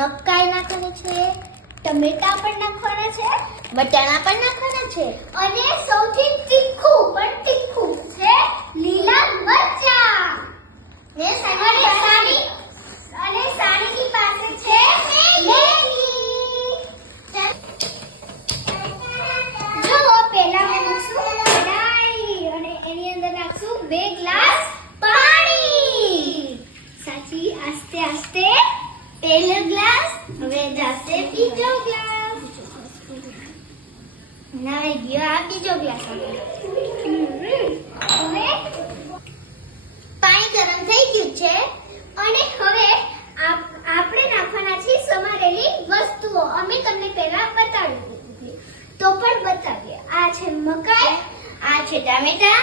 મકાઈ નાખવાની છે, ટમેટા પણ નાખવાના છે, બટાણા પણ નાખવાના છે અને સૌથી તીખું પણ તીખું છે લીલા મરચાં. ને સાણીની પાસે છે મેગી. જો પહેલા મેં મૂકશું કઢાઈ અને એની અંદર નાખશું 2 ગ્લાસ પાણી. સાચી આસ્તે આસ્તે પહેલો ગ્લાસ, હવે જશે બીજો ગ્લાસ, હવે ગયો આ બીજો ગ્લાસ. હવે પાણી ગરમ થઈ ગયું છે અને હવે આપણે નાખવાના છે સમારેલી વસ્તુઓ. અમે તમને પહેલા બતાવી દીધી તો પણ બતાવીએ. આ છે મકાઈ, આ છે ટામેટા,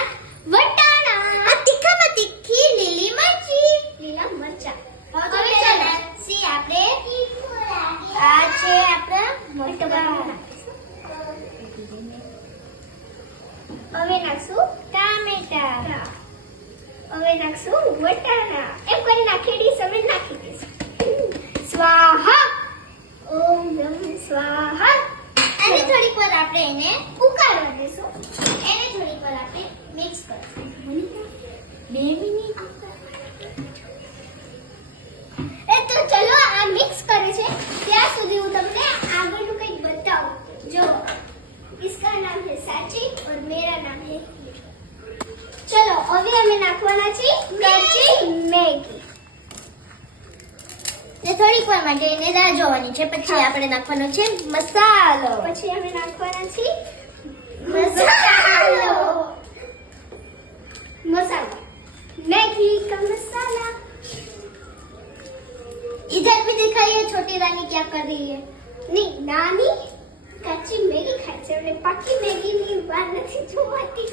વટાણા, તીખામાં તીખી લીલી મરચી, લીલા મરચાં. હવે ચાલો સી આપણે આ છે આપણા મરચાં. હવે નાખશું ટામેટા, હવે નાખશું વટાણા. એમ કરી નાખેડી સમય નાખી દઈશું. સ્વાહા, ઓમ નમઃ સ્વાહા. અને થોડીક વાર આપણે એને ઉકાળવા દેશું. એને થોડીક વાર આપણે મિક્સ કરશું. 2 મિનિટ. તો ચલો આ મિક્સ કરે છે ત્યાં સુધી હું તમને આગળનું કંઈક બતાવું. જો इसका नाम है साची और मेरा नाम है. चलो હવે અમે નાખવાના છે કચ્ચી મેગી. ને થોડીક વાર માટે એને રાહ જોવાની છે. પછી આપણે નાખવાનો છે મસાલો. પછી અમે નાખવાના છે मसाला मैगी का मसाला. इधर भी दिखाइए छोटी रानी क्या कर रही है. नहीं नानी કાચી મેગી ખાય છે એટલે પાકી મેગી ની વાત નથી જોવાતી.